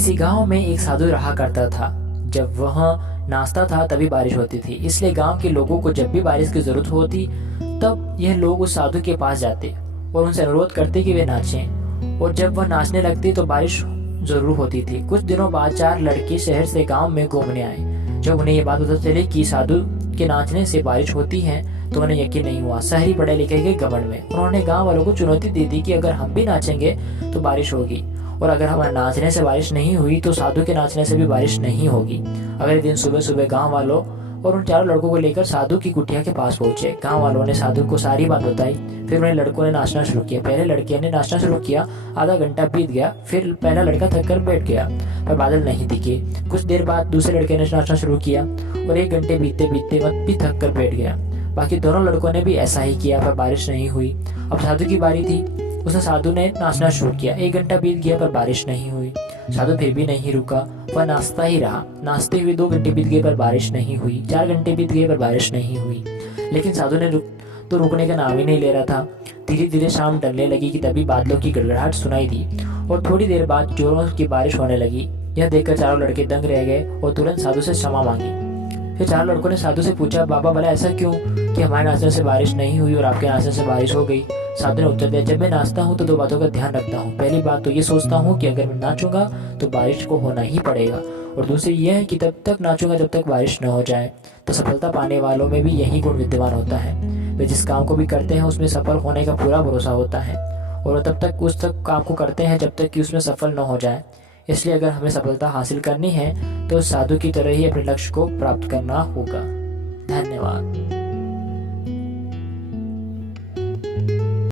किसी गांव में एक साधु रहा करता था। जब वह नाचता था तभी बारिश होती थी, इसलिए गांव के लोगों को जब भी बारिश की जरूरत होती तब यह लोग उस साधु के पास जाते और उनसे अनुरोध करते कि वे नाचें, और जब वह नाचने लगती तो बारिश जरूर होती थी। कुछ दिनों बाद 4 लड़के शहर से गांव में घूमने आए। जब उन्हें ये बात पता चली कि साधु के नाचने से बारिश होती है तो उन्हें यकीन नहीं हुआ। शहरी पढ़े लिखे के घमंड में उन्होंने गांव वालों को चुनौती दी थी कि अगर हम भी नाचेंगे तो बारिश होगी, और अगर हमारे नाचने से बारिश नहीं हुई तो साधु के नाचने से भी बारिश नहीं होगी। अगले दिन सुबह सुबह गांव वालों और उन 4 लड़कों को लेकर साधु की कुटिया के पास पहुंचे। गांव वालों ने साधु को सारी बात बताई। फिर उन्हें लड़कों ने नाचना शुरू किया। पहले लड़के ने नाचना शुरू किया, आधा घंटा बीत गया, फिर पहला लड़का थक कर बैठ गया पर बादल नहीं दिखे। कुछ देर बाद दूसरे लड़के ने नाचना शुरू किया और 1 घंटे बीतते बीतते वह भी थक कर बैठ गया। बाकी दोनों लड़कों ने भी ऐसा ही किया पर बारिश नहीं हुई। अब साधु की बारी थी। साधु ने नाचना शुरू किया। 1 घंटा बीत गया पर बारिश नहीं हुई। साधु फिर भी नहीं रुका, वह नाचता ही रहा। नाचते हुए 2 घंटे बीत गए पर बारिश नहीं हुई। 4 घंटे बीत गए पर बारिश नहीं हुई, लेकिन साधु ने रुकने का नाम ही नहीं ले रहा था। धीरे धीरे शाम ढलने लगी कि तभी बादलों की गड़गड़ाहट सुनाई दी और थोड़ी देर बाद जोरों की बारिश होने लगी। यह देखकर 4 लड़के दंग रह गए और तुरंत साधु से क्षमा मांगी। फिर 4 लड़कों ने साधु से पूछा, बाबा भला ऐसा क्यों कि हमारे नाचने से बारिश नहीं हुई और आपके नाचने से बारिश हो गई? साधु ने उत्तर दिया, जब मैं नाचता हूँ तो 2 बातों का ध्यान रखता हूँ। पहली बात तो ये सोचता हूँ कि अगर मैं नाचूंगा तो बारिश को होना ही पड़ेगा, और दूसरी यह है कि तब तक नाचूंगा जब तक बारिश न हो जाए। तो सफलता पाने वालों में भी यही गुण विद्यमान होता है। वे जिस काम को भी करते हैं उसमें सफल होने का पूरा भरोसा होता है, और वो तब तक उस तक काम को करते हैं जब तक कि उसमें सफल न हो जाए। इसलिए अगर हमें सफलता हासिल करनी है तो साधु की तरह ही अपने लक्ष्य को प्राप्त करना होगा। धन्यवाद।